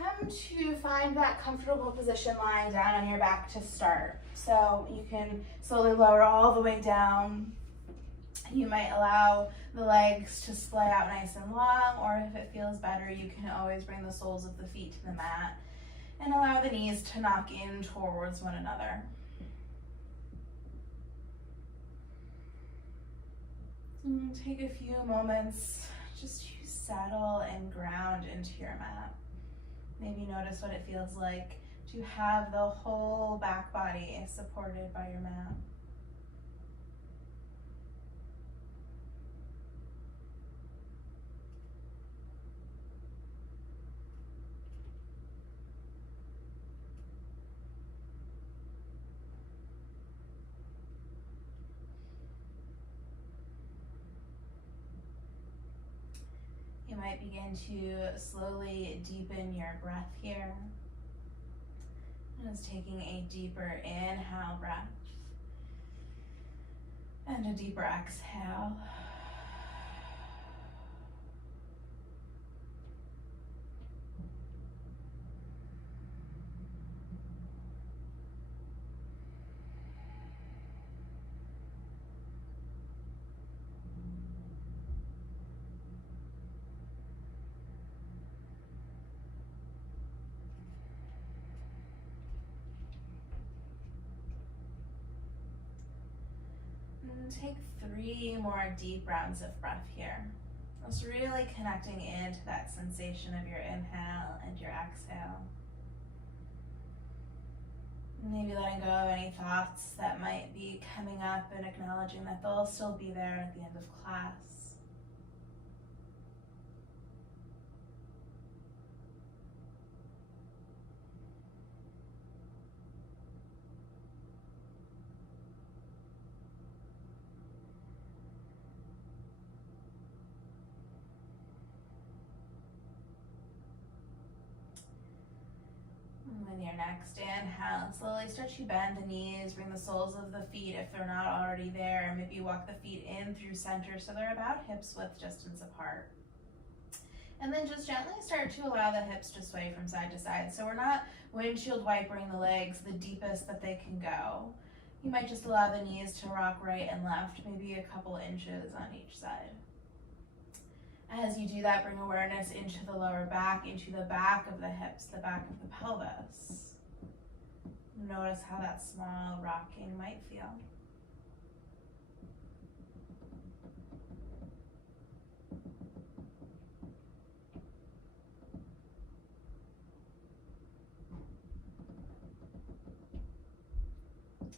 come to find that comfortable position lying down on your back to start. So you can slowly lower all the way down. You might allow the legs to splay out nice and long, or if it feels better, you can always bring the soles of the feet to the mat and allow the knees to knock in towards one another. And take a few moments just to settle and ground into your mat. Maybe notice what it feels like to have the whole back body supported by your mat. You might begin to slowly deepen your breath here. Just taking a deeper inhale breath and a deeper exhale. Take 3 more deep rounds of breath here. Just really connecting into that sensation of your inhale and your exhale. Maybe letting go of any thoughts that might be coming up and acknowledging that they'll still be there at the end of class. With your next inhale, slowly start to bend the knees, bring the soles of the feet if they're not already there. Maybe walk the feet in through center so they're about hips width distance apart. And then just gently start to allow the hips to sway from side to side. So we're not windshield wipering the legs the deepest that they can go. You might just allow the knees to rock right and left, maybe a couple inches on each side. As you do that, bring awareness into the lower back, into the back of the hips, the back of the pelvis. Notice how that small rocking might feel.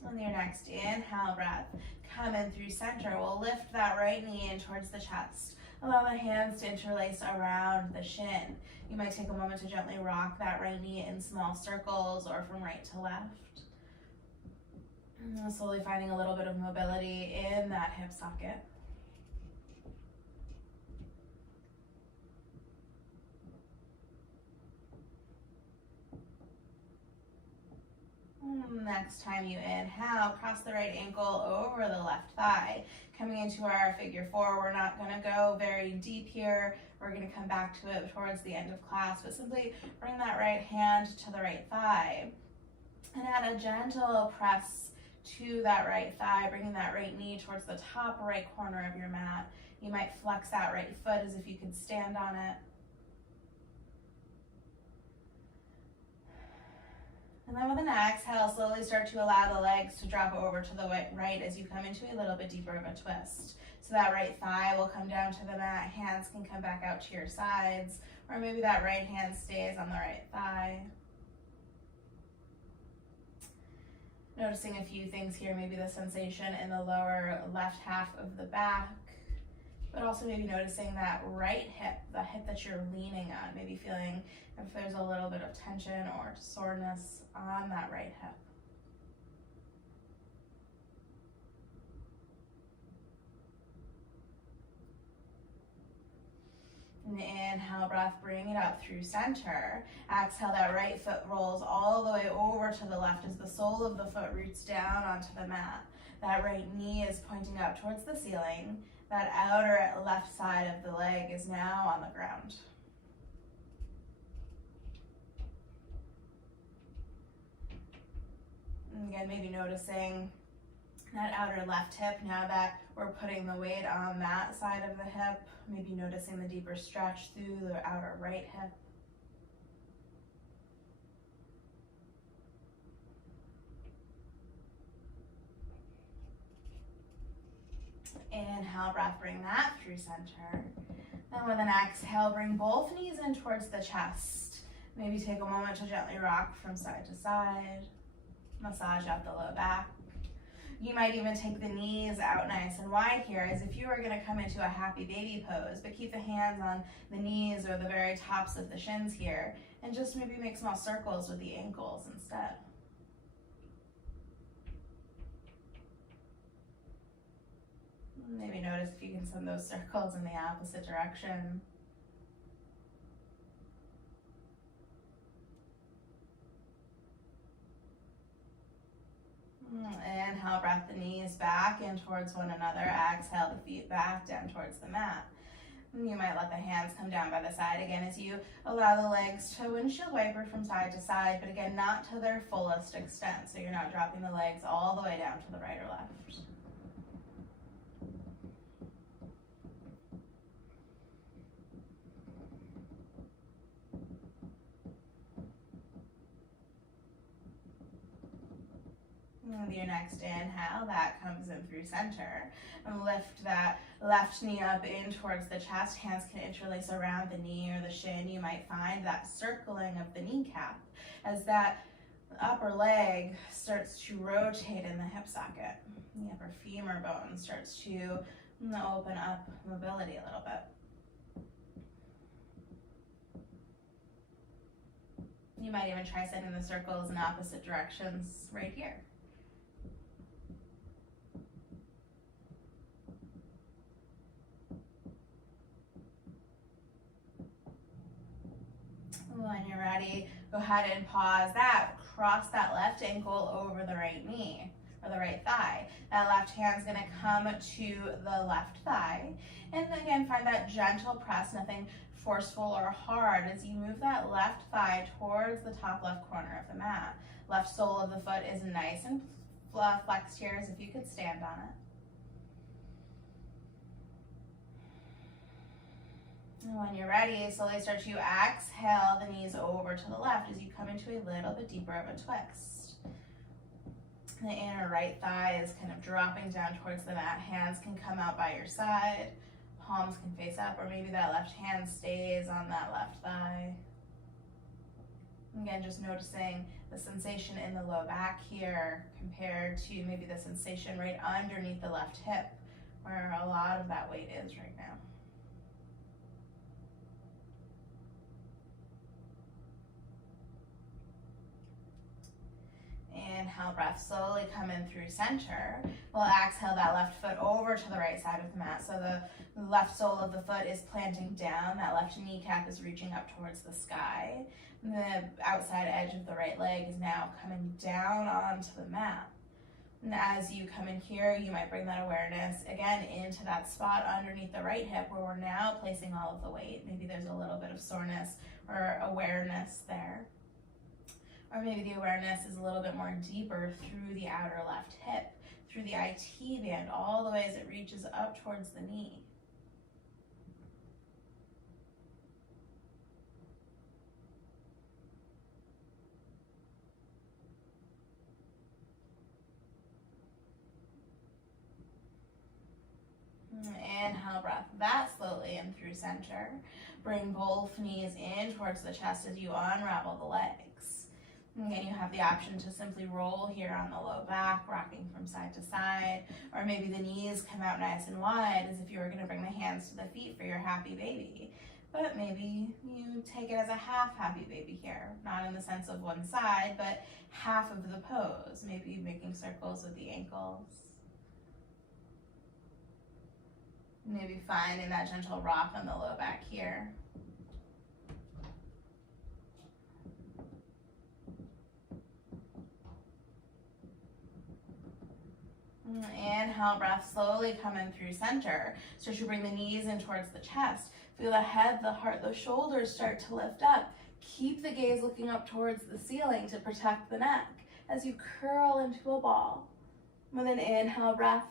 On your next inhale breath, come in through center. We'll lift that right knee in towards the chest. Allow the hands to interlace around the shin. You might take a moment to gently rock that right knee in small circles or from right to left. And slowly finding a little bit of mobility in that hip socket. Next time you inhale, cross the right ankle over the left thigh. Coming into our figure 4, we're not going to go very deep here. We're going to come back to it towards the end of class, but simply bring that right hand to the right thigh. And add a gentle press to that right thigh, bringing that right knee towards the top right corner of your mat. You might flex that right foot as if you could stand on it. And then with an exhale, slowly start to allow the legs to drop over to the right as you come into a little bit deeper of a twist. So that right thigh will come down to the mat, hands can come back out to your sides, or maybe that right hand stays on the right thigh. Noticing a few things here, maybe the sensation in the lower left half of the back, but also maybe noticing that right hip, the hip that you're leaning on, maybe feeling if there's a little bit of tension or soreness on that right hip. And inhale, breath, bring it up through center. Exhale, that right foot rolls all the way over to the left as the sole of the foot roots down onto the mat. That right knee is pointing up towards the ceiling. That outer left side of the leg is now on the ground. And again, maybe noticing that outer left hip now that we're putting the weight on that side of the hip. Maybe noticing the deeper stretch through the outer right hip. Inhale, breath, bring that through center. Then with an exhale, bring both knees in towards the chest. Maybe take a moment to gently rock from side to side. Massage out the low back. You might even take the knees out nice and wide here as if you were gonna come into a happy baby pose, but keep the hands on the knees or the very tops of the shins here, and just maybe make small circles with the ankles instead. Maybe notice if you can send those circles in the opposite direction. Inhale, breath the knees back in towards one another. Exhale, the feet back down towards the mat. You might let the hands come down by the side again as you allow the legs to windshield wiper from side to side, but again, not to their fullest extent. So you're not dropping the legs all the way down to the right or left. With your next inhale, that comes in through center. And lift that left knee up in towards the chest. Hands can interlace around the knee or the shin. You might find that circling of the kneecap as that upper leg starts to rotate in the hip socket. The upper femur bone starts to open up mobility a little bit. You might even try sending the circles in opposite directions right here. When you're ready, go ahead and pause that. Cross that left ankle over the right knee or the right thigh. That left hand's gonna come to the left thigh. And again, find that gentle press, nothing forceful or hard as you move that left thigh towards the top left corner of the mat. Left sole of the foot is nice and flexed here as if you could stand on it. And when you're ready, slowly start to exhale the knees over to the left as you come into a little bit deeper of a twist. The inner right thigh is kind of dropping down towards the mat. Hands can come out by your side. Palms can face up, or maybe that left hand stays on that left thigh. Again, just noticing the sensation in the low back here compared to maybe the sensation right underneath the left hip, where a lot of that weight is right now. Inhale, breath, slowly come in through center. We'll exhale that left foot over to the right side of the mat. So the left sole of the foot is planting down. That left kneecap is reaching up towards the sky. The outside edge of the right leg is now coming down onto the mat. And as you come in here, you might bring that awareness again into that spot underneath the right hip where we're now placing all of the weight. Maybe there's a little bit of soreness or awareness there. Or maybe the awareness is a little bit more deeper through the outer left hip, through the IT band, all the way as it reaches up towards the knee. Inhale, breath that slowly in through center. Bring both knees in towards the chest as you unravel the legs. Again, you have the option to simply roll here on the low back, rocking from side to side, or maybe the knees come out nice and wide as if you were going to bring the hands to the feet for your happy baby. But maybe you take it as a half happy baby here, not in the sense of one side, but half of the pose, maybe making circles with the ankles. Maybe finding that gentle rock on the low back here. Inhale, breath, slowly come in through center. Start to bring the knees in towards the chest. Feel the head, the heart, the shoulders start to lift up. Keep the gaze looking up towards the ceiling to protect the neck. as you curl into a ball. With an inhale breath,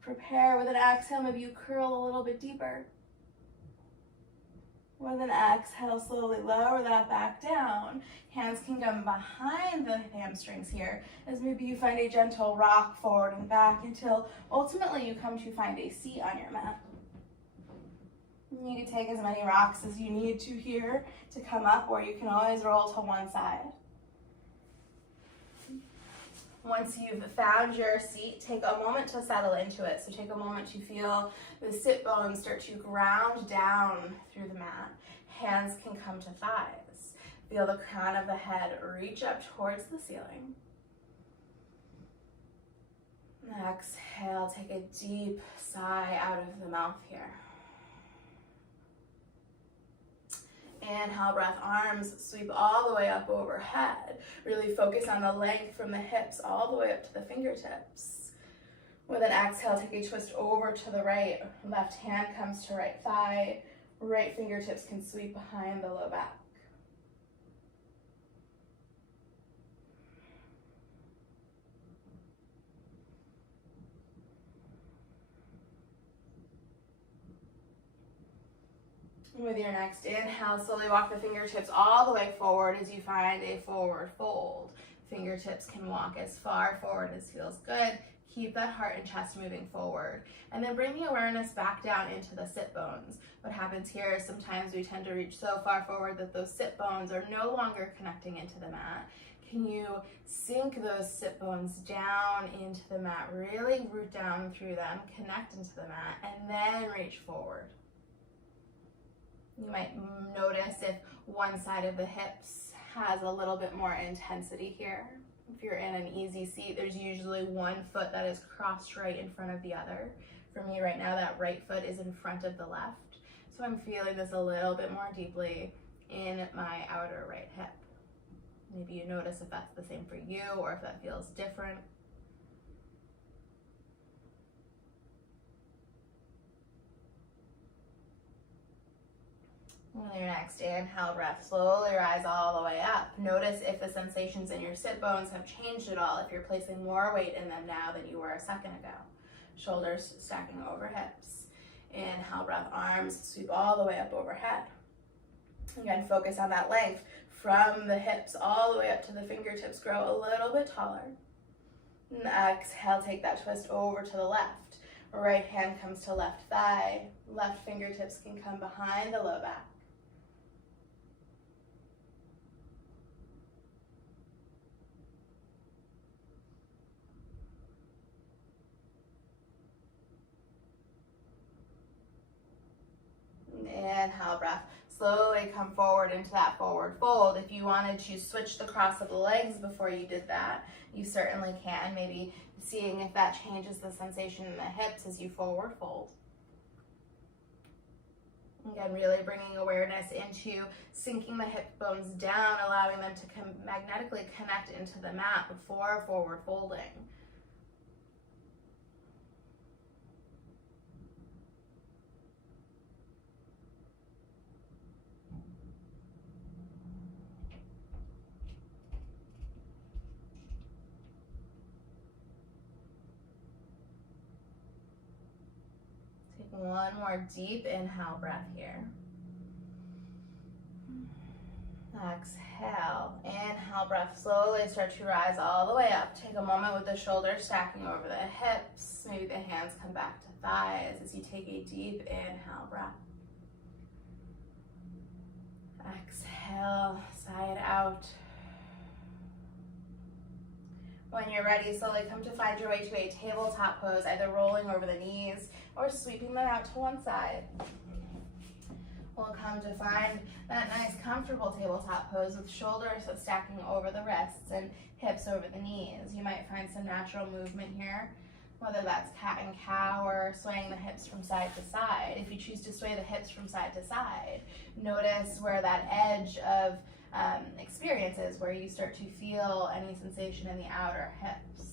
prepare. With an exhale, maybe you curl a little bit deeper. With an exhale, slowly lower that back down. Hands can come behind the hamstrings here as maybe you find a gentle rock forward and back until ultimately you come to find a seat on your mat. You can take as many rocks as you need to here to come up, or you can always roll to one side. Once you've found your seat, take a moment to settle into it. So take a moment to feel the sit bones start to ground down through the mat. Hands can come to thighs. Feel the crown of the head reach up towards the ceiling. Exhale, take a deep sigh out of the mouth here. Inhale, breath, arms sweep all the way up overhead. Really focus on the length from the hips all the way up to the fingertips. With an exhale, take a twist over to the right. Left hand comes to right thigh. Right fingertips can sweep behind the low back. With your next inhale, slowly walk the fingertips all the way forward as you find a forward fold. Fingertips can walk as far forward as feels good. Keep that heart and chest moving forward. And then bring the awareness back down into the sit bones. What happens here is sometimes we tend to reach so far forward that those sit bones are no longer connecting into the mat. Can you sink those sit bones down into the mat, really root down through them, connect into the mat, and then reach forward. You might notice if one side of the hips has a little bit more intensity here. If you're in an easy seat, there's usually one foot that is crossed right in front of the other. For me right now, that right foot is in front of the left. So I'm feeling this a little bit more deeply in my outer right hip. Maybe you notice if that's the same for you or if that feels different. With your next inhale breath, slowly rise all the way up. Notice if the sensations in your sit bones have changed at all, if you're placing more weight in them now than you were a second ago. Shoulders stacking over hips. Inhale breath, arms sweep all the way up overhead. Again, focus on that length from the hips all the way up to the fingertips. Grow a little bit taller. And exhale, take that twist over to the left. Right hand comes to left thigh. Left fingertips can come behind the low back. Inhale breath. Slowly come forward into that forward fold. If you wanted to switch the cross of the legs before you did that, you certainly can. Maybe seeing if that changes the sensation in the hips as you forward fold. Again, really bringing awareness into sinking the hip bones down, allowing them to magnetically connect into the mat before forward folding. One more deep inhale breath here. Exhale. Inhale breath. Slowly start to rise all the way up. Take a moment with the shoulders stacking over the hips. Maybe the hands come back to thighs as you take a deep inhale breath. Exhale. Sigh it out. When you're ready, slowly come to find your way to a tabletop pose, either rolling over the knees or sweeping them out to one side. We'll come to find that nice comfortable tabletop pose with shoulders stacking over the wrists and hips over the knees. You might find some natural movement here, whether that's cat and cow or swaying the hips from side to side. If you choose to sway the hips from side to side, notice where that edge of experiences where you start to feel any sensation in the outer hips.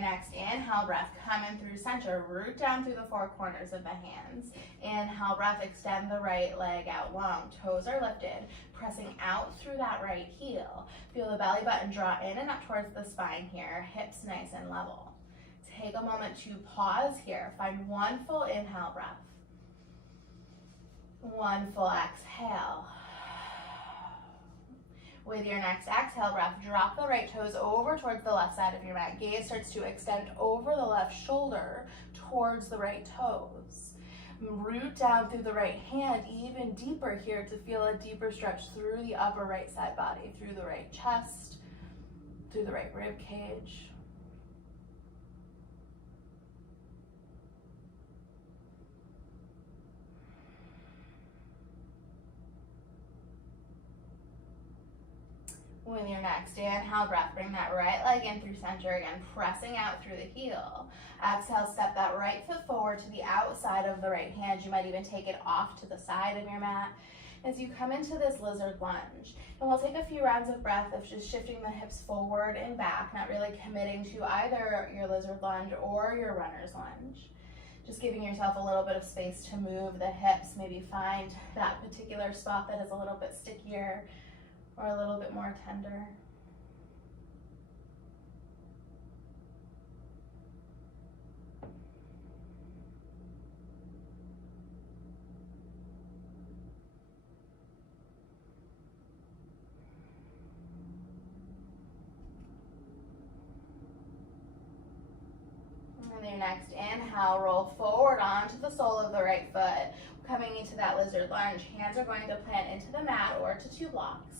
your next inhale breath, come in through center, root down through the four corners of the hands. Inhale breath, extend the right leg out long, toes are lifted, pressing out through that right heel. Feel the belly button draw in and up towards the spine here, hips nice and level. Take a moment to pause here, find one full inhale breath, one full exhale. With your next exhale breath, drop the right toes over towards the left side of your mat. Gaze starts to extend over the left shoulder towards the right toes. Root down through the right hand even deeper here to feel a deeper stretch through the upper right side body, through the right chest, through the right rib cage. With your next inhale breath, bring that right leg in through center again, pressing out through the heel. Exhale, step that right foot forward to the outside of the right hand. You might even take it off to the side of your mat as you come into this lizard lunge. And we'll take a few rounds of breath of just shifting the hips forward and back, not really committing to either your lizard lunge or your runner's lunge. Just giving yourself a little bit of space to move the hips, maybe find that particular spot that is a little bit stickier or a little bit more tender. And then your next inhale, roll forward onto the sole of the right foot. Coming into that lizard lunge, hands are going to plant into the mat or to 2 blocks.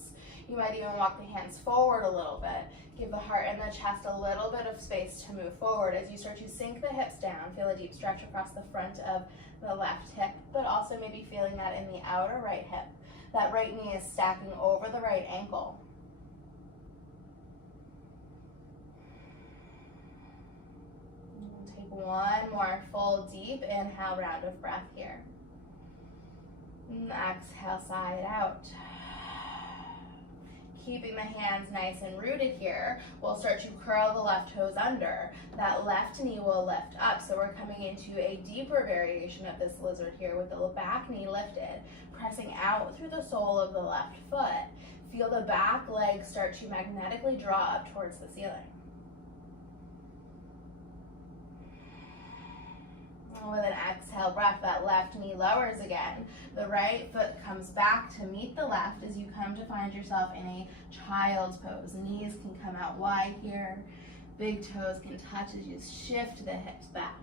You might even walk the hands forward a little bit. Give the heart and the chest a little bit of space to move forward as you start to sink the hips down. Feel a deep stretch across the front of the left hip, but also maybe feeling that in the outer right hip. That right knee is stacking over the right ankle. Take one more full deep inhale round of breath here. And exhale, side out. Keeping the hands nice and rooted here, we'll start to curl the left toes under. That left knee will lift up, so we're coming into a deeper variation of this lizard here with the back knee lifted, pressing out through the sole of the left foot. Feel the back leg start to magnetically draw up towards the ceiling. With an exhale breath, that left knee lowers again. The right foot comes back to meet the left as you come to find yourself in a child's pose. Knees can come out wide here. Big toes can touch as you shift the hips back.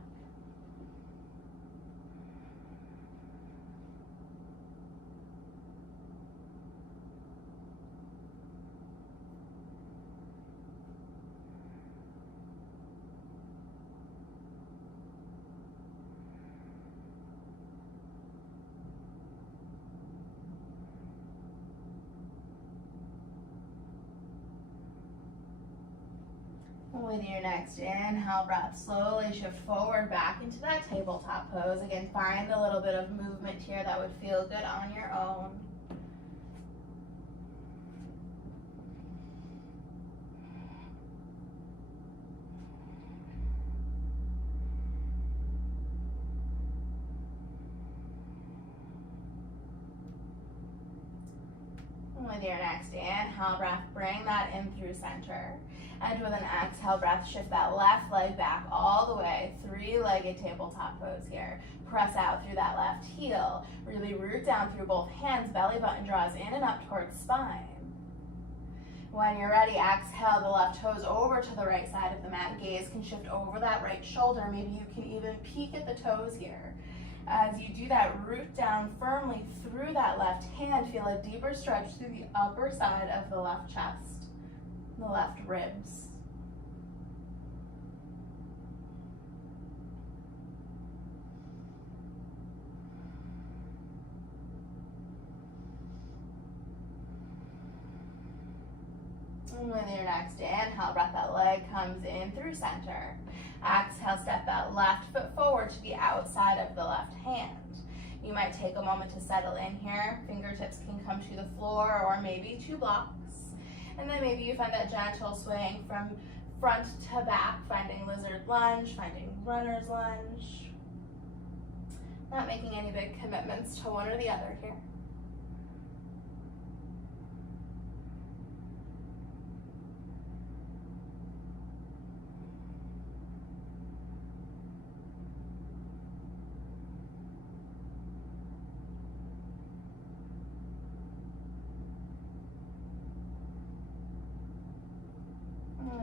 With your next inhale breath, slowly shift forward back into that tabletop pose. Again, find a little bit of movement here that would feel good on your own. With your next inhale breath, bring that in through center. And with an exhale breath, shift that left leg back all the way, 3-legged tabletop pose here. Press out through that left heel. Really root down through both hands, belly button draws in and up towards spine. When you're ready, exhale the left toes over to the right side of the mat. Gaze can shift over that right shoulder. Maybe you can even peek at the toes here. As you do that, root down firmly through that left hand. Feel a deeper stretch through the upper side of the left chest, the left ribs. And with your next inhale breath, that leg comes in through center. Exhale, step that left foot forward to the outside of the left hand. You might take a moment to settle in here. Fingertips can come to the floor or maybe 2 blocks. And then maybe you find that gentle swaying from front to back, finding lizard lunge, finding runner's lunge. Not making any big commitments to one or the other here.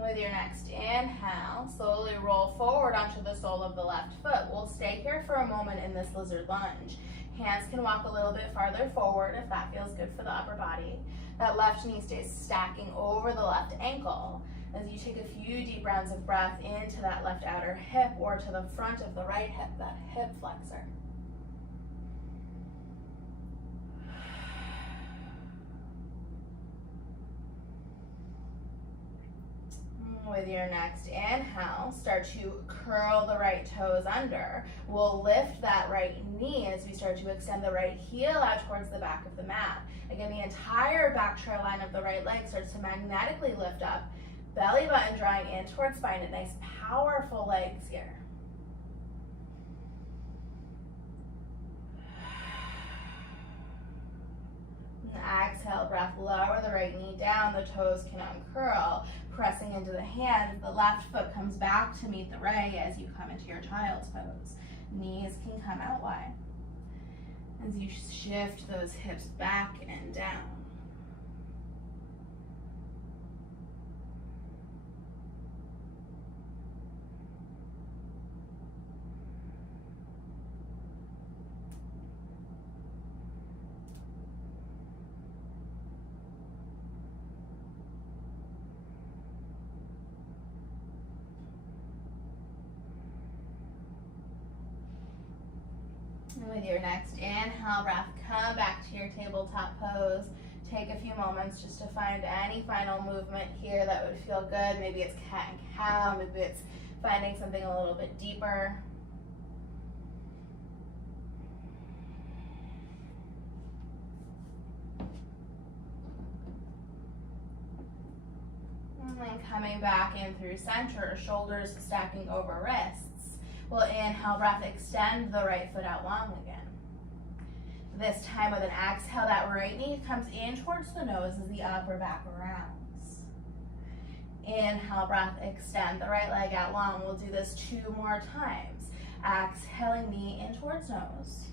With your next inhale, slowly roll forward onto the sole of the left foot. We'll stay here for a moment in this lizard lunge. Hands can walk a little bit farther forward if that feels good for the upper body. That left knee stays stacking over the left ankle as you take a few deep rounds of breath into that left outer hip or to the front of the right hip, that hip flexor. With your next inhale, start to curl the right toes under. We'll lift that right knee as we start to extend the right heel out towards the back of the mat. Again, the entire back trail line of the right leg starts to magnetically lift up. Belly button drawing in towards spine. A nice, powerful legs here. Exhale, breath, lower the right knee down, the toes can uncurl, pressing into the hands. The left foot comes back to meet the right as you come into your child's pose. Knees can come out wide as you shift those hips back and down. And with your next inhale breath, come back to your tabletop pose. Take a few moments just to find any final movement here that would feel good. Maybe it's cat and cow, maybe it's finding something a little bit deeper. And then coming back in through center, shoulders stacking over wrists. We'll inhale, breath, extend the right foot out long again. This time with an exhale, that right knee comes in towards the nose as the upper back rounds. Inhale, breath, extend the right leg out long. We'll do this 2 more times. Exhaling, knee in towards nose.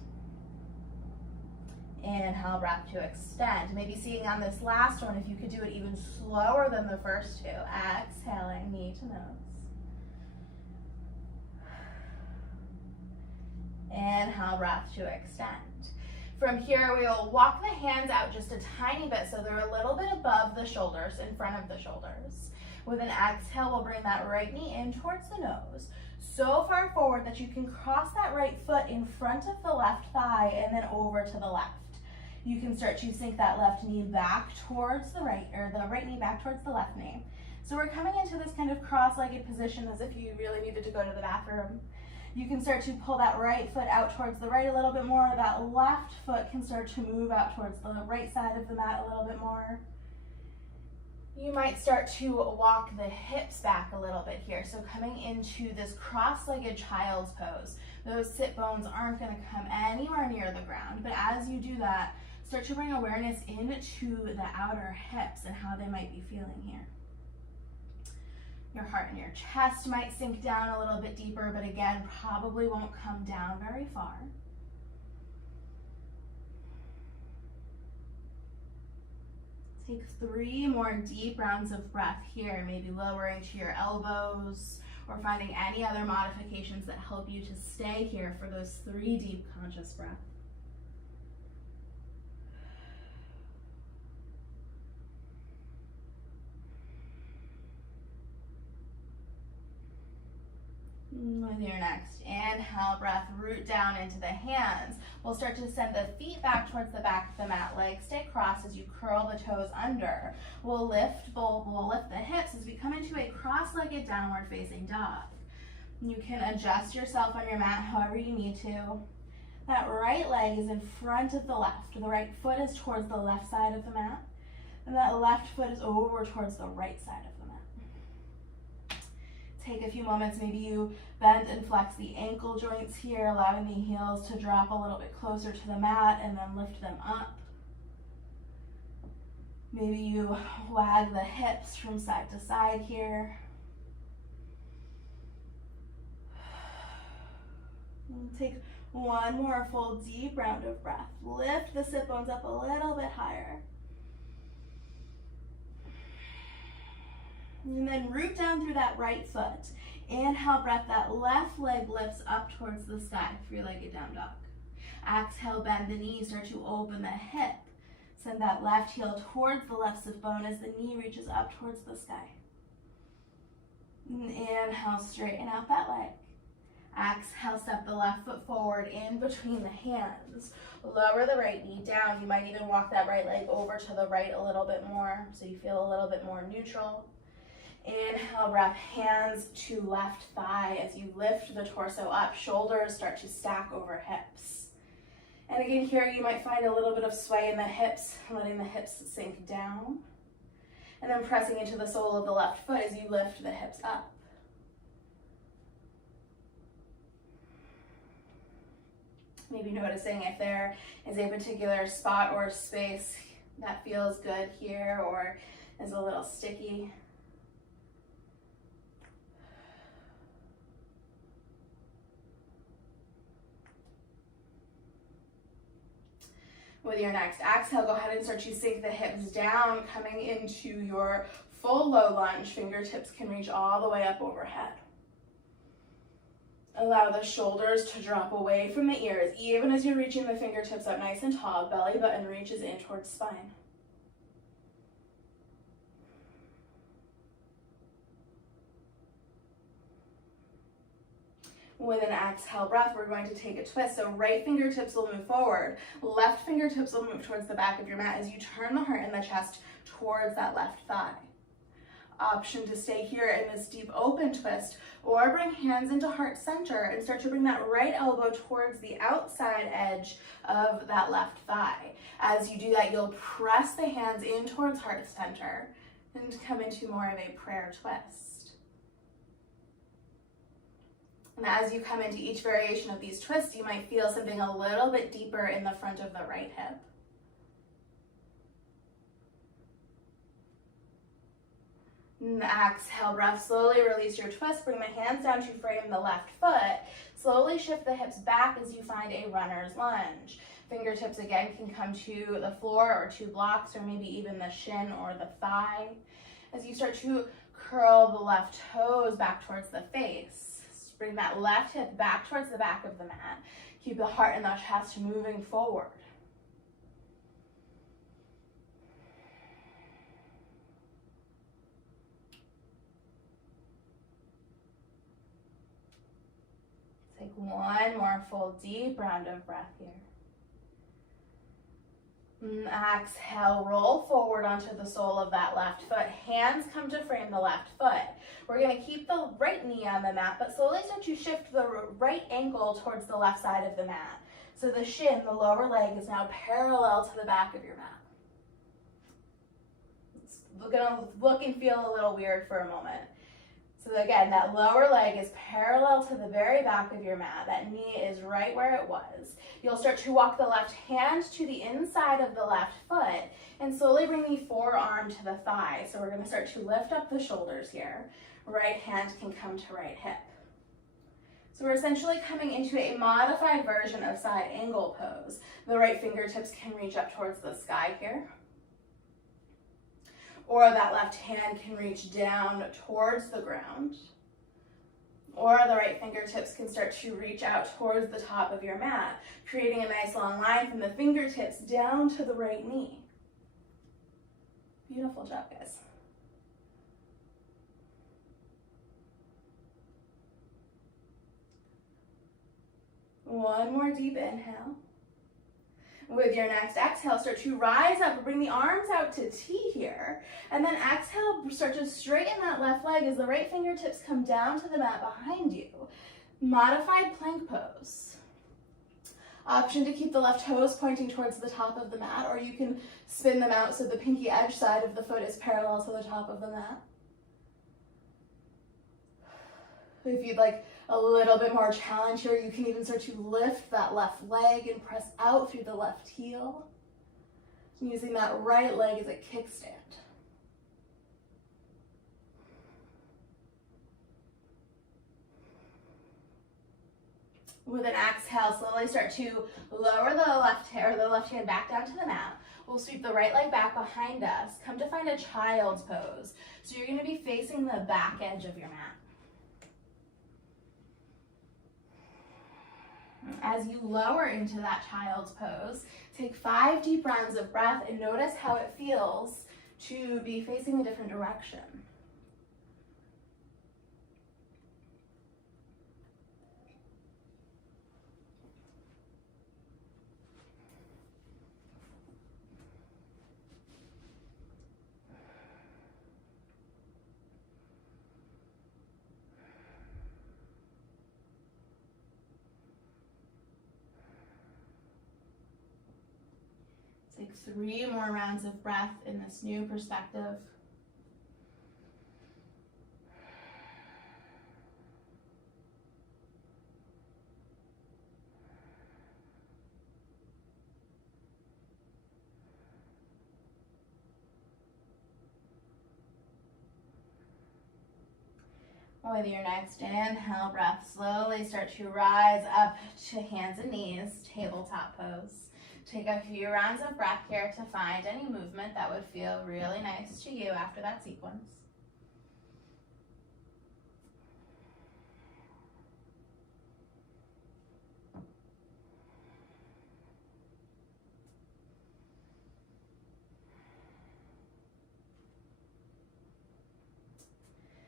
Inhale, breath to extend. Maybe seeing on this last one if you could do it even slower than the first 2. Exhaling, knee to nose. Inhale, breath to extend. From here, we will walk the hands out just a tiny bit so they're a little bit above the shoulders, in front of the shoulders. With an exhale, we'll bring that right knee in towards the nose, so far forward that you can cross that right foot in front of the left thigh and then over to the left. You can start to sink that left knee back towards the right, or the right knee back towards the left knee. So we're coming into this kind of cross-legged position as if you really needed to go to the bathroom. You can start to pull that right foot out towards the right a little bit more. That left foot can start to move out towards the right side of the mat a little bit more. You might start to walk the hips back a little bit here. So coming into this cross-legged child's pose, those sit bones aren't going to come anywhere near the ground. But as you do that, start to bring awareness into the outer hips and how they might be feeling here. Your heart and your chest might sink down a little bit deeper, but again, probably won't come down very far. Take 3 more deep rounds of breath here, maybe lowering to your elbows or finding any other modifications that help you to stay here for those 3 deep conscious breaths. With your next inhale breath, root down into the hands. We'll start to send the feet back towards the back of the mat. Legs stay crossed as you curl the toes under. We'll lift the hips as we come into a cross-legged downward facing dog. You can adjust yourself on your mat however you need to. That right leg is in front of the left. The right foot is towards the left side of the mat. And that left foot is over towards the right side of the mat. Take a few moments, maybe you bend and flex the ankle joints here, allowing the heels to drop a little bit closer to the mat and then lift them up. Maybe you wag the hips from side to side here. And take one more full deep round of breath. Lift the sit bones up a little bit higher. And then root down through that right foot. Inhale, breath, that left leg lifts up towards the sky, three-legged down dog. Exhale, bend the knee, start to open the hip. Send that left heel towards the left sit bone as the knee reaches up towards the sky. Inhale, straighten out that leg. Exhale, step the left foot forward in between the hands. Lower the right knee down. You might even walk that right leg over to the right a little bit more so you feel a little bit more neutral. Inhale, breath, hands to left thigh as you lift the torso up. Shoulders start to stack over hips. And again, here you might find a little bit of sway in the hips, letting the hips sink down. And then pressing into the sole of the left foot as you lift the hips up. Maybe noticing if there is a particular spot or space that feels good here or is a little sticky. With your next exhale, go ahead and start to sink the hips down, coming into your full low lunge. Fingertips can reach all the way up overhead. Allow the shoulders to drop away from the ears, even as you're reaching the fingertips up nice and tall. Belly button reaches in towards spine. With an exhale breath, we're going to take a twist. So right fingertips will move forward. Left fingertips will move towards the back of your mat as you turn the heart and the chest towards that left thigh. Option to stay here in this deep open twist, or bring hands into heart center and start to bring that right elbow towards the outside edge of that left thigh. As you do that, you'll press the hands in towards heart center and come into more of a prayer twist. And as you come into each variation of these twists, you might feel something a little bit deeper in the front of the right hip. And exhale, breath, slowly release your twist. Bring the hands down to frame the left foot. Slowly shift the hips back as you find a runner's lunge. Fingertips again can come to the floor or to blocks or maybe even the shin or the thigh. As you start to curl the left toes back towards the face. Bring that left hip back towards the back of the mat. Keep the heart and the chest moving forward. Take one more full deep round of breath here. Exhale, roll forward onto the sole of that left foot. Hands come to frame the left foot. We're going to keep the right knee on the mat, but slowly start to shift the right ankle towards the left side of the mat. So the shin, the lower leg, is now parallel to the back of your mat. It's going to look and feel a little weird for a moment. So again, that lower leg is parallel to the very back of your mat. That knee is right where it was. You'll start to walk the left hand to the inside of the left foot and slowly bring the forearm to the thigh. So we're going to start to lift up the shoulders here. Right hand can come to right hip. So we're essentially coming into a modified version of side angle pose. The right fingertips can reach up towards the sky here. Or that left hand can reach down towards the ground. Or the right fingertips can start to reach out towards the top of your mat, creating a nice long line from the fingertips down to the right knee. Beautiful job, guys. One more deep inhale. With your next exhale, start to rise up, bring the arms out to T here, and then exhale, start to straighten that left leg as the right fingertips come down to the mat behind you. Modified plank pose. Option to keep the left toes pointing towards the top of the mat, or you can spin them out so the pinky edge side of the foot is parallel to the top of the mat. If you'd like a little bit more challenge here, you can even start to lift that left leg and press out through the left heel, using that right leg as a kickstand. With an exhale, slowly start to lower the left hand back down to the mat. We'll sweep the right leg back behind us. Come to find a child's pose. So you're going to be facing the back edge of your mat. As you lower into that child's pose, take 5 deep rounds of breath and notice how it feels to be facing a different direction. Take 3 more rounds of breath in this new perspective. With your next inhale breath, slowly start to rise up to hands and knees, tabletop pose. Take a few rounds of breath here to find any movement that would feel really nice to you after that sequence.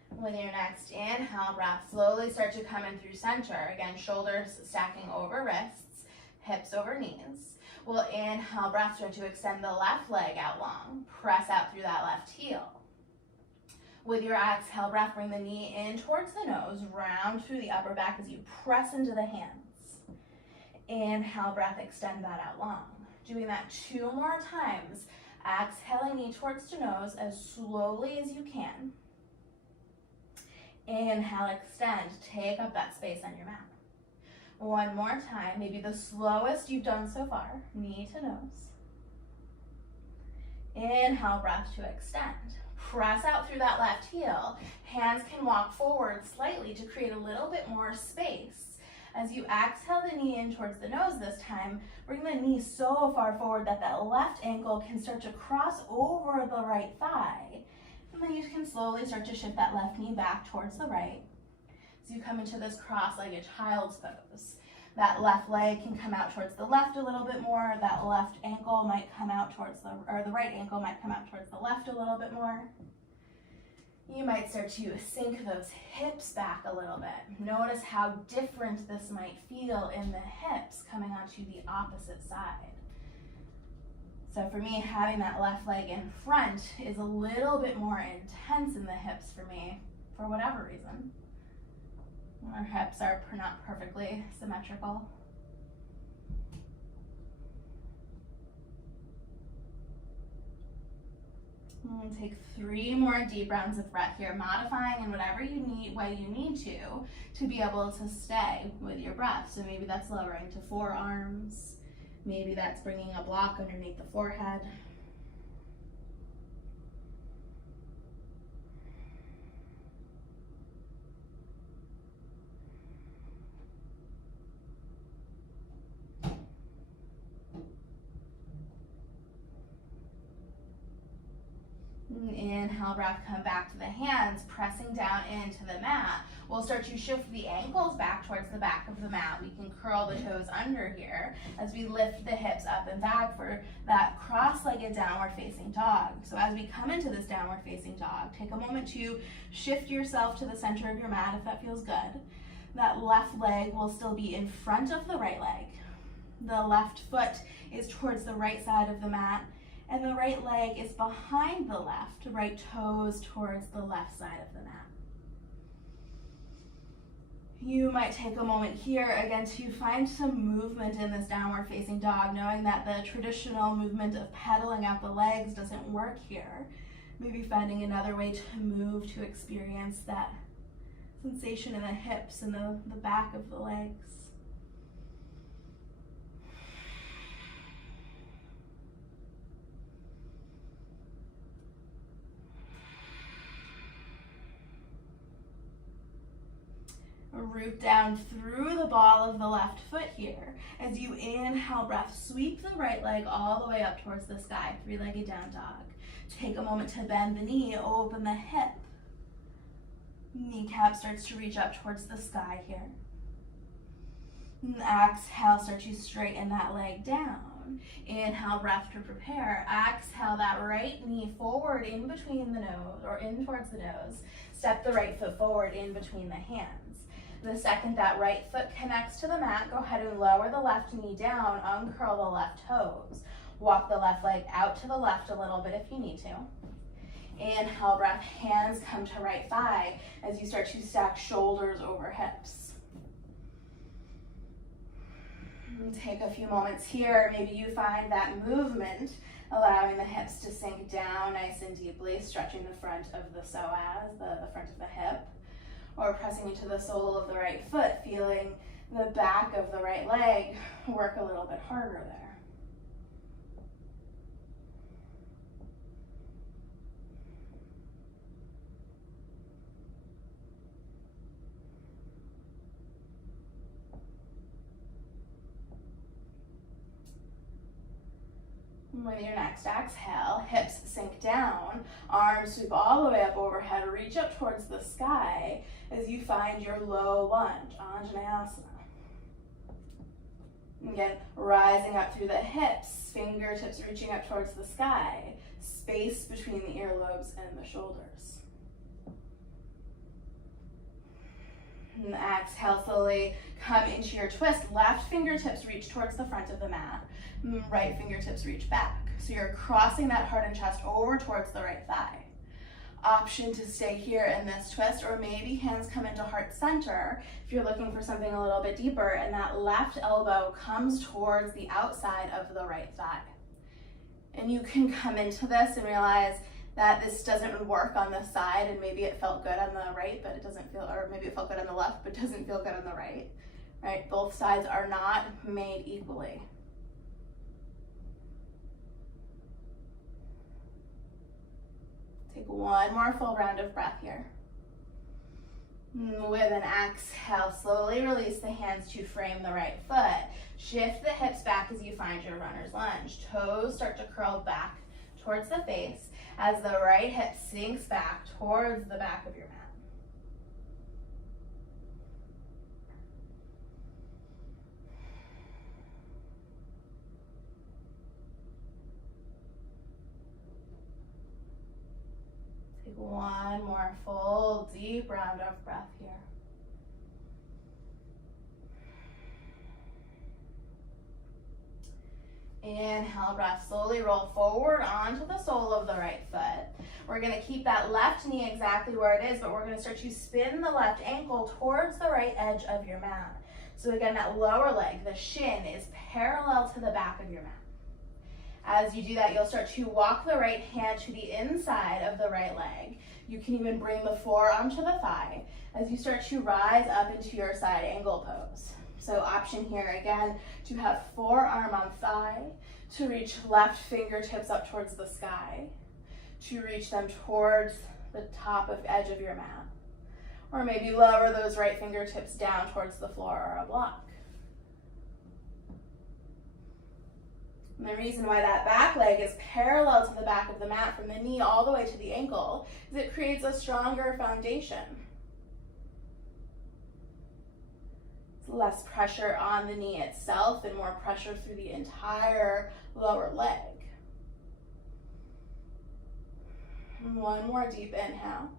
With your next inhale breath, slowly start to come in through center. Again, shoulders stacking over wrists, hips over knees. We'll inhale breath, start to extend the left leg out long. Press out through that left heel. With your exhale breath, bring the knee in towards the nose, round through the upper back as you press into the hands. Inhale breath, extend that out long. Doing that 2 more times. Exhaling knee towards the nose as slowly as you can. Inhale, extend, take up that space on your mat. 1 more time, maybe the slowest you've done so far, knee to nose. Inhale, breath to extend. Press out through that left heel. Hands can walk forward slightly to create a little bit more space. As you exhale the knee in towards the nose this time, bring the knee so far forward that that left ankle can start to cross over the right thigh. And then you can slowly start to shift that left knee back towards the right. So you come into this cross-legged child's pose. That left leg can come out towards the left a little bit more. That left ankle might come out towards the right ankle might come out towards the left a little bit more. You might start to sink those hips back a little bit. Notice how different this might feel in the hips coming onto the opposite side. So for me, having that left leg in front is a little bit more intense in the hips for me, for whatever reason. Our hips are not perfectly symmetrical. And take 3 more deep rounds of breath here, modifying in whatever way you need to be able to stay with your breath. So maybe that's lowering to forearms. Maybe that's bringing a block underneath the forehead. Inhale, breath, come back to the hands, pressing down into the mat. We'll start to shift the ankles back towards the back of the mat. We can curl the toes under here as we lift the hips up and back for that cross-legged downward facing dog. So as we come into this downward facing dog, take a moment to shift yourself to the center of your mat if that feels good. That left leg will still be in front of the right leg. The left foot is towards the right side of the mat, and the right leg is behind the left, right toes towards the left side of the mat. You might take a moment here again to find some movement in this downward facing dog, knowing that the traditional movement of pedaling out the legs doesn't work here. Maybe finding another way to move to experience that Sensation in the hips and the back of the legs. Root down through the ball of the left foot here. As you inhale, breath, sweep the right leg all the way up towards the sky, three-legged down dog. Take a moment to bend the knee, open the hip. Kneecap starts to reach up towards the sky here. And exhale, start to straighten that leg down. Inhale, breath to prepare. Exhale, that right knee forward in between the nose, or in towards the nose. Step the right foot forward in between the hands. The second that right foot connects to the mat, go ahead and lower the left knee down, uncurl the left toes. Walk the left leg out to the left a little bit if you need to. Inhale, breath, hands come to right thigh as you start to stack shoulders over hips. And take a few moments here. Maybe you find that movement, allowing the hips to sink down nice and deeply, stretching the front of the psoas, the front of the hip, or pressing into the sole of the right foot, feeling the back of the right leg work a little bit harder there. With your next exhale, hips sink down, arms sweep all the way up overhead, reach up towards the sky as you find your low lunge, Anjaneyasana. Again, rising up through the hips, fingertips reaching up towards the sky, space between the earlobes and the shoulders. And exhale, slowly come into your twist. Left fingertips reach towards the front of the mat. Right fingertips reach back. So you're crossing that heart and chest over towards the right thigh. Option to stay here in this twist, or maybe hands come into heart center if you're looking for something a little bit deeper, and that left elbow comes towards the outside of the right thigh. And you can come into this and realize that this doesn't work on this side, and maybe it felt good on the right, but it doesn't feel, or maybe it felt good on the left, but doesn't feel good on the right, right? Both sides are not made equally. Take one more full round of breath here. With an exhale, slowly release the hands to frame the right foot. Shift the hips back as you find your runner's lunge. Toes start to curl back towards the face as the right hip sinks back towards the back of your mat. Take one more full, deep round of breath here. Inhale, breath, slowly roll forward onto the sole of the right foot. We're gonna keep that left knee exactly where it is, but we're gonna start to spin the left ankle towards the right edge of your mat. So again, that lower leg, the shin, is parallel to the back of your mat. As you do that, you'll start to walk the right hand to the inside of the right leg. You can even bring the forearm to the thigh as you start to rise up into your side angle pose. So option here, again, to have forearm on thigh, to reach left fingertips up towards the sky, to reach them towards the top of edge of your mat, or maybe lower those right fingertips down towards the floor or a block. And the reason why that back leg is parallel to the back of the mat from the knee all the way to the ankle is it creates a stronger foundation. Less pressure on the knee itself and more pressure through the entire lower leg. And one more deep inhale.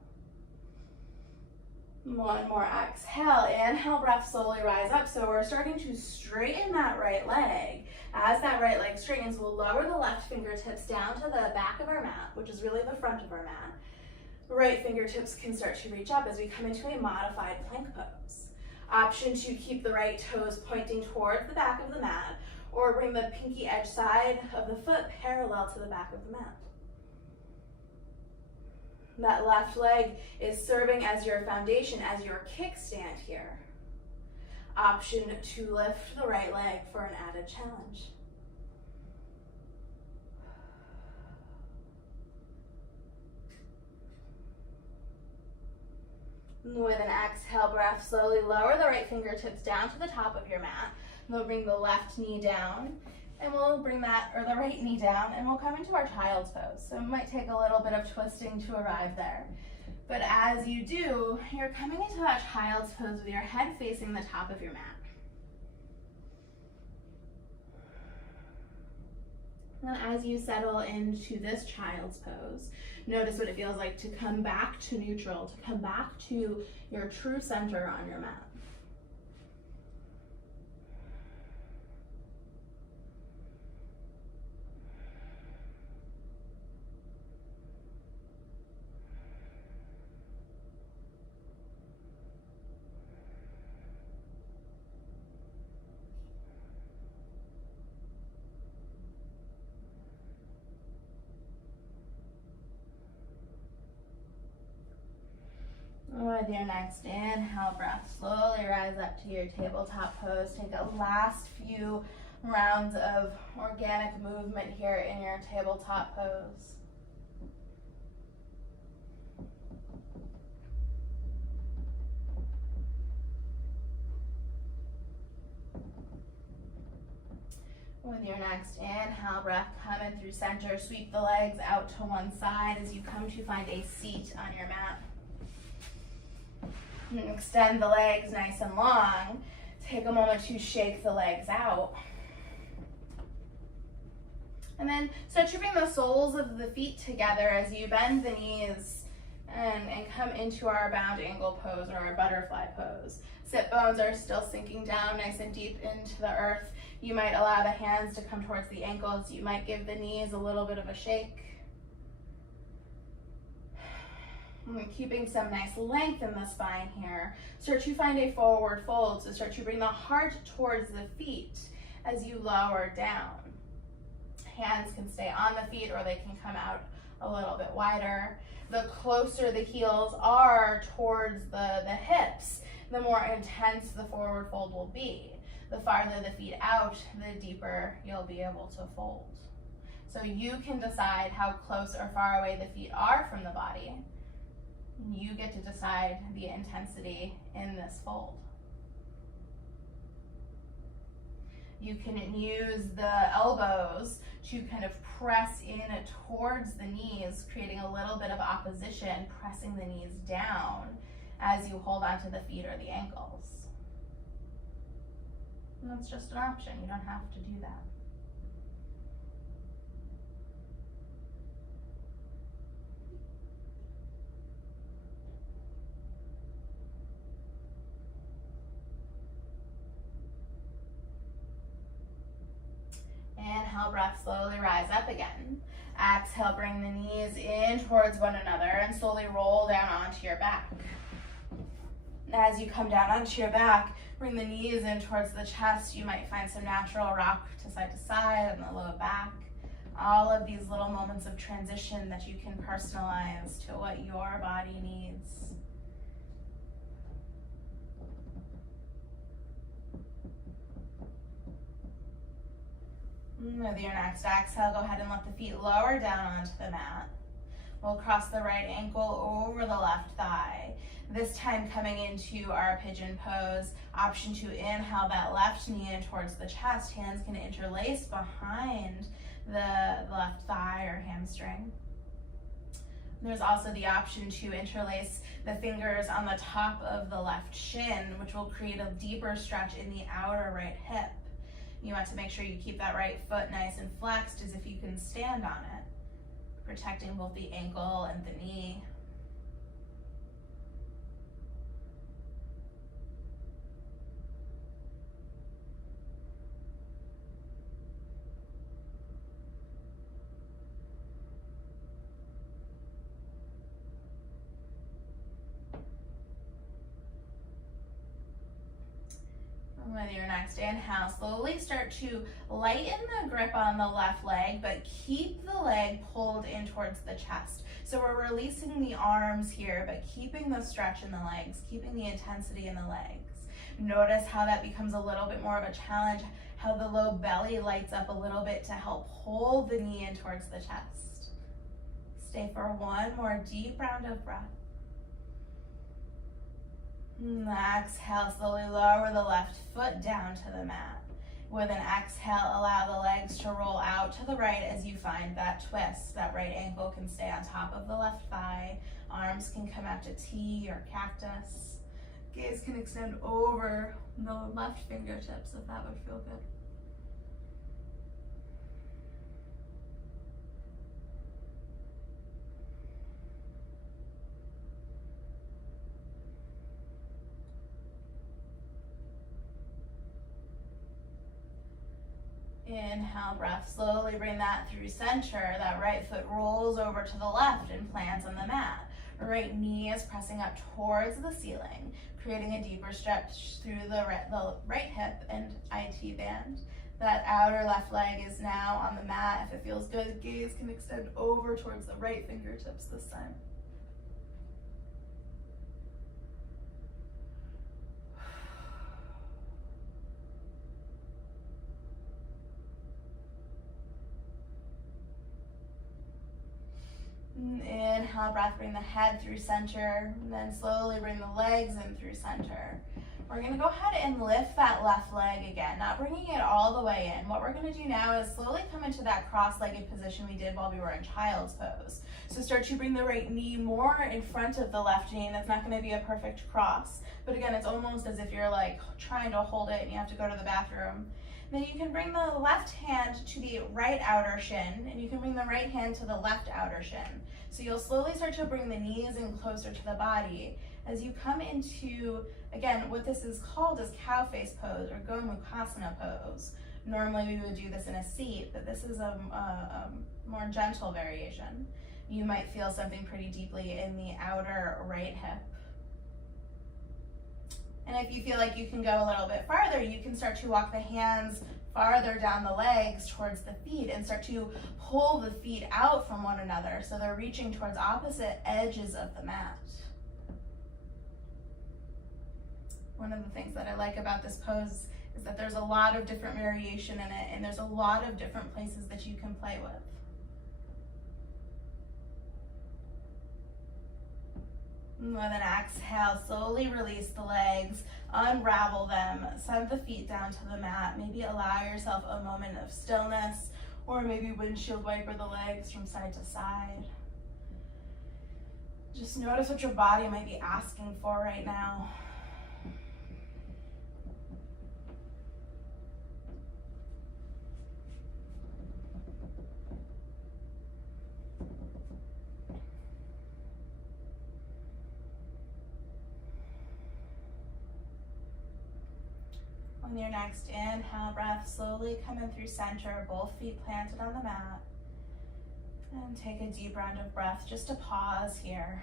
One more exhale. Inhale, breath, slowly rise up. So we're starting to straighten that right leg. As that right leg straightens, we'll lower the left fingertips down to the back of our mat, which is really the front of our mat. The right fingertips can start to reach up as we come into a modified plank pose. Option to keep the right toes pointing towards the back of the mat, or bring the pinky edge side of the foot parallel to the back of the mat. That left leg is serving as your foundation, as your kickstand here. Option to lift the right leg for an added challenge. With an exhale breath, slowly lower the right fingertips down to the top of your mat. We'll bring the left knee down, and we'll bring the right knee down, and we'll come into our child's pose. So it might take a little bit of twisting to arrive there. But as you do, you're coming into that child's pose with your head facing the top of your mat. And as you settle into this child's pose, notice what it feels like to come back to neutral, to come back to your true center on your mat. With your next inhale breath, slowly rise up to your tabletop pose. Take a last few rounds of organic movement here in your tabletop pose. With your next inhale breath, come in through center, sweep the legs out to one side as you come to find a seat on your mat. And extend the legs nice and long. Take a moment to shake the legs out. And then start to bring the soles of the feet together as you bend the knees and come into our bound angle pose or our butterfly pose. Sit bones are still sinking down nice and deep into the earth. You might allow the hands to come towards the ankles. You might give the knees a little bit of a shake. And keeping some nice length in the spine here. Start to find a forward fold. So start to bring the heart towards the feet as you lower down. Hands can stay on the feet or they can come out a little bit wider. The closer the heels are towards the hips, the more intense the forward fold will be. The farther the feet out, the deeper you'll be able to fold. So you can decide how close or far away the feet are from the body. You get to decide the intensity in this fold. You can use the elbows to kind of press in towards the knees, creating a little bit of opposition, pressing the knees down as you hold onto the feet or the ankles. And that's just an option. You don't have to do that. Inhale, breath, slowly rise up again. Exhale, bring the knees in towards one another and slowly roll down onto your back. As you come down onto your back, bring the knees in towards the chest. You might find some natural rock to side on the low back. All of these little moments of transition that you can personalize to what your body needs. With your next exhale, go ahead and let the feet lower down onto the mat. We'll cross the right ankle over the left thigh. This time coming into our pigeon pose. Option to inhale that left knee in towards the chest. Hands can interlace behind the left thigh or hamstring. There's also the option to interlace the fingers on the top of the left shin, which will create a deeper stretch in the outer right hip. You want to make sure you keep that right foot nice and flexed as if you can stand on it, protecting both the ankle and the knee. With your next inhale, slowly start to lighten the grip on the left leg, but keep the leg pulled in towards the chest. So we're releasing the arms here, but keeping the stretch in the legs, keeping the intensity in the legs. Notice how that becomes a little bit more of a challenge, how the low belly lights up a little bit to help hold the knee in towards the chest. Stay for one more deep round of breath. Exhale, slowly lower the left foot down to the mat. With an exhale, allow the legs to roll out to the right as you find that twist. That right ankle can stay on top of the left thigh. Arms can come out to T or cactus. Gaze can extend over the left fingertips if that would feel good. Inhale, breath, slowly bring that through center. That right foot rolls over to the left and plants on the mat. Right knee is pressing up towards the ceiling, creating a deeper stretch through the right hip and IT band. That outer left leg is now on the mat. If it feels good, gaze can extend over towards the right fingertips this time. Inhale, breath, bring the head through center, and then slowly bring the legs in through center. We're gonna go ahead and lift that left leg again, not bringing it all the way in. What we're gonna do now is slowly come into that cross-legged position we did while we were in child's pose. So start to bring the right knee more in front of the left knee, and that's not gonna be a perfect cross. But again, it's almost as if you're like trying to hold it and you have to go to the bathroom. Then you can bring the left hand to the right outer shin, and you can bring the right hand to the left outer shin. So you'll slowly start to bring the knees in closer to the body. As you come into, again, what this is called is cow face pose or Gomukhasana pose. Normally we would do this in a seat, but this is a more gentle variation. You might feel something pretty deeply in the outer right hip. And if you feel like you can go a little bit farther, you can start to walk the hands farther down the legs towards the feet and start to pull the feet out from one another so they're reaching towards opposite edges of the mat. One of the things that I like about this pose is that there's a lot of different variation in it, and there's a lot of different places that you can play with. With an exhale, slowly release the legs, unravel them, send the feet down to the mat. Maybe allow yourself a moment of stillness, or maybe windshield wiper the legs from side to side. Just notice what your body might be asking for right now. On your next inhale, breath, slowly come in through center, both feet planted on the mat. And take a deep round of breath, just to pause here.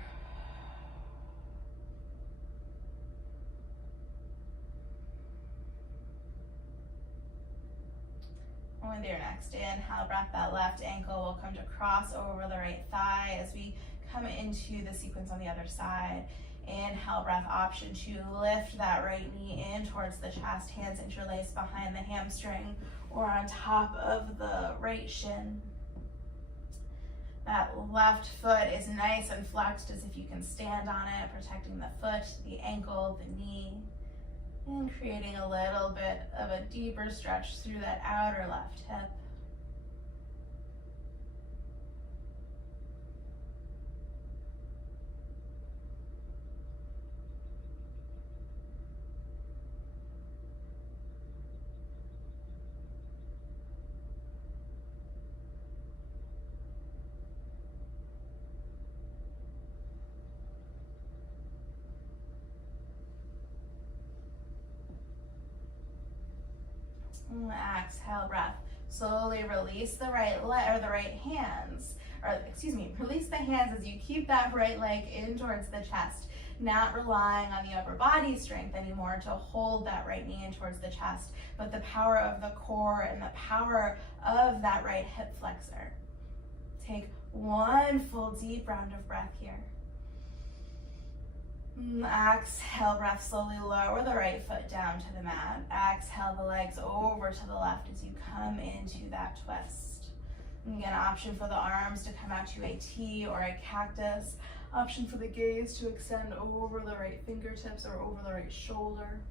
And with your next inhale, breath, that left ankle will come to cross over the right thigh as we come into the sequence on the other side. Inhale, breath, option to lift that right knee in towards the chest, hands interlaced behind the hamstring or on top of the right shin. That left foot is nice and flexed as if you can stand on it, protecting the foot, the ankle, the knee, and creating a little bit of a deeper stretch through that outer left hip. Exhale, breath. Slowly release the right leg or the right hands, or excuse me, release the hands as you keep that right leg in towards the chest. not relying on the upper body strength anymore to hold that right knee in towards the chest, but the power of the core and the power of that right hip flexor. Take one full deep round of breath here. Exhale, breath, slowly lower the right foot down to the mat. Exhale the legs over to the left as you come into that twist. Again, option for the arms to come out to a T or a cactus. Option for the gaze to extend over the right fingertips or over the right shoulder.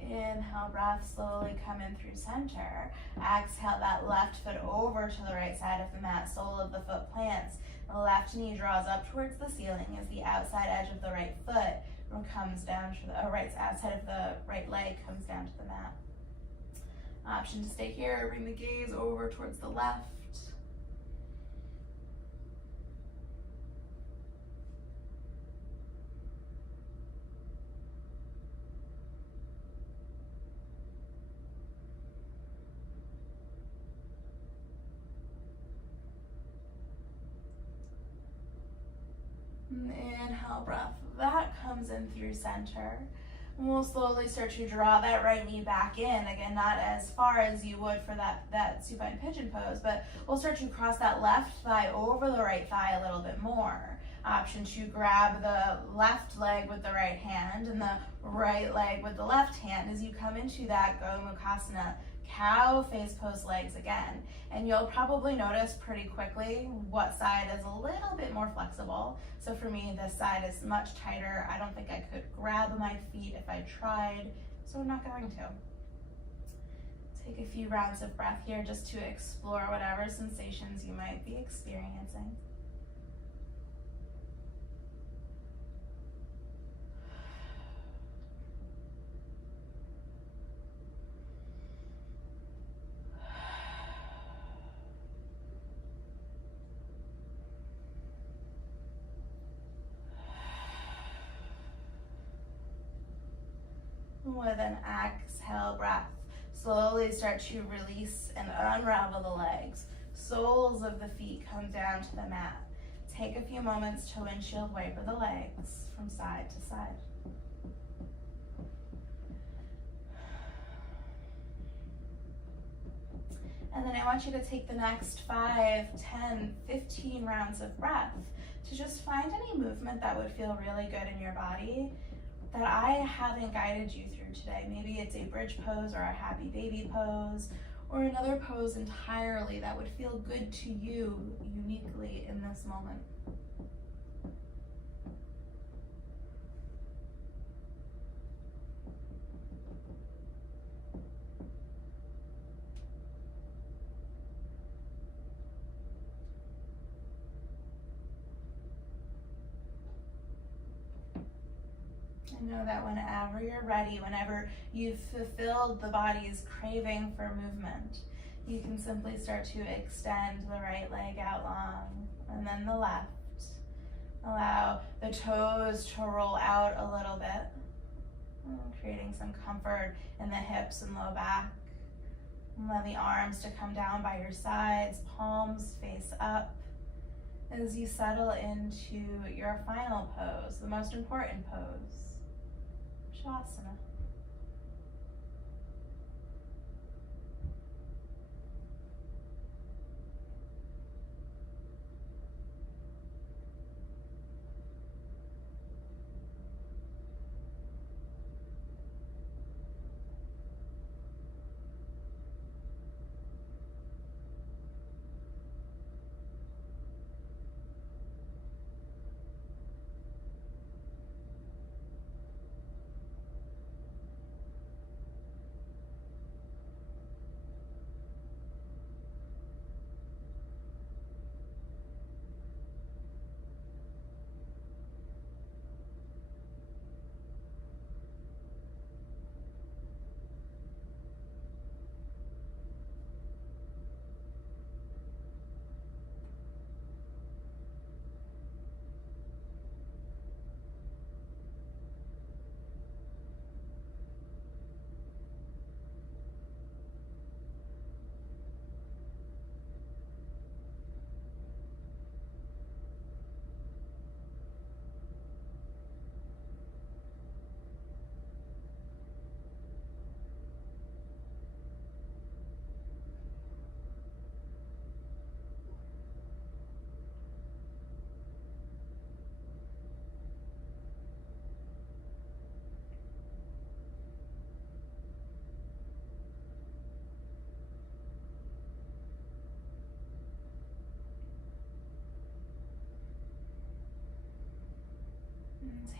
Inhale, breath, slowly come in through center. Exhale that left foot over to the right side of the mat, sole of the foot plants. The left knee draws up towards the ceiling as the outside edge of the right foot comes down to the outside of the right leg comes down to the mat. Option to stay here, bring the gaze over towards the left. Inhale, breath, that comes in through center. And we'll slowly start to draw that right knee back in. Again, not as far as you would for that supine pigeon pose, but we'll start to cross that left thigh over the right thigh a little bit more. Option to grab the left leg with the right hand and the right leg with the left hand as you come into that Gomukhasana, cow face pose legs again. And you'll probably notice pretty quickly what side is a little bit more flexible. So for me, this side is much tighter. I don't think I could grab my feet if I tried, so I'm not going to. Take a few rounds of breath here just to explore whatever sensations you might be experiencing. With an exhale breath, slowly start to release and unravel the legs. Soles of the feet come down to the mat. Take a few moments to windshield wiper the legs from side to side. And then I want you to take the next 5, 10, 15 rounds of breath to just find any movement that would feel really good in your body that I haven't guided you through today. Maybe it's a bridge pose or a happy baby pose or another pose entirely that would feel good to you uniquely in this moment. Know that whenever you're ready, whenever you've fulfilled the body's craving for movement, you can simply start to extend the right leg out long and then the left. Allow the toes to roll out a little bit, creating some comfort in the hips and low back. Allow the arms to come down by your sides, palms face up, as you settle into your final pose, the most important pose. Shavasana.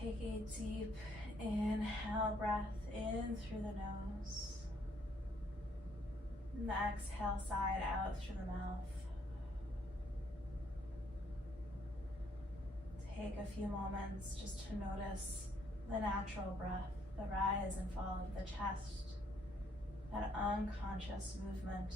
Take a deep inhale breath in through the nose. And exhale, side out through the mouth. Take a few moments just to notice the natural breath, the rise and fall of the chest, that unconscious movement.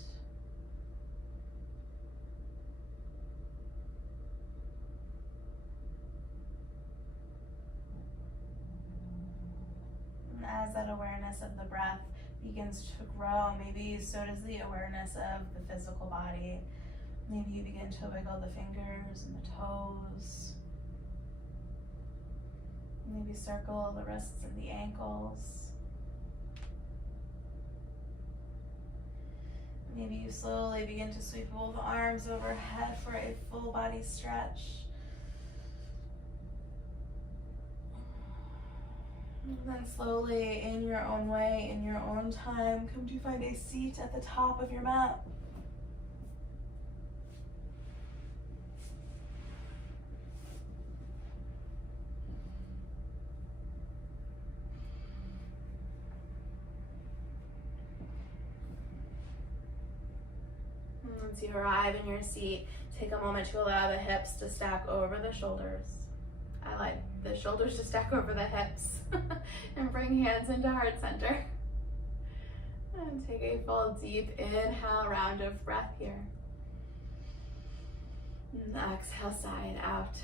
And as that awareness of the breath begins to grow, maybe so does the awareness of the physical body. Maybe you begin to wiggle the fingers and the toes. Maybe circle the wrists and the ankles. Maybe you slowly begin to sweep both arms overhead for a full body stretch. And then slowly, in your own way, in your own time, come to find a seat at the top of your mat. Once you arrive in your seat, take a moment to allow the hips to stack over the shoulders. I like the shoulders to stack over the hips. And bring hands into heart center. And take a full deep inhale, round of breath here. And exhale, side out.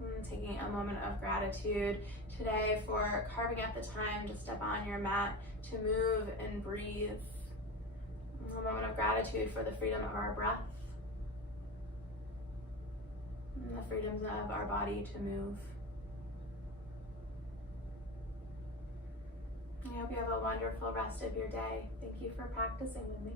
And taking a moment of gratitude today for carving out the time to step on your mat, to move and breathe. A moment of gratitude for the freedom of our breath and the freedoms of our body to move. I hope you have a wonderful rest of your day. Thank you for practicing with me.